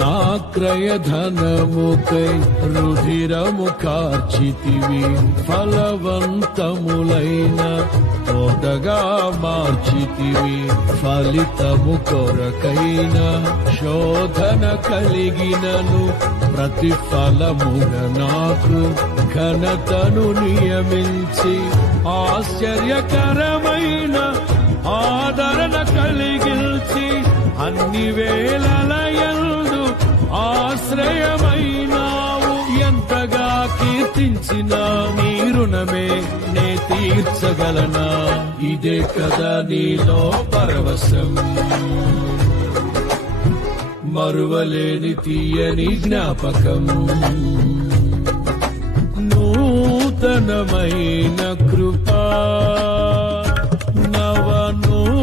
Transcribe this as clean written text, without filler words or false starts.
నా క్రయధనముకై రుధిరము కార్చితివి, ఫలవంతములైన తోటగా మార్చితివి. ఫలితము కొరకైన శోధన కలిగినను ప్రతిఫలముగ నాకు ఘనతను నియమించి, ఆశ్చర్యకరమైన ఆదరణ కలిగిల్చి, అన్ని వేళలయందు ఆశ్రయమైనావు. ఎంతగా కీర్తించిన నీ రుణమే నే తీర్చగలనా? ఇదే కదా నీలో పరవశం, మరువలేని తీయని జ్ఞాపకం. నూతనమైన కృపా, నవనూతనమైన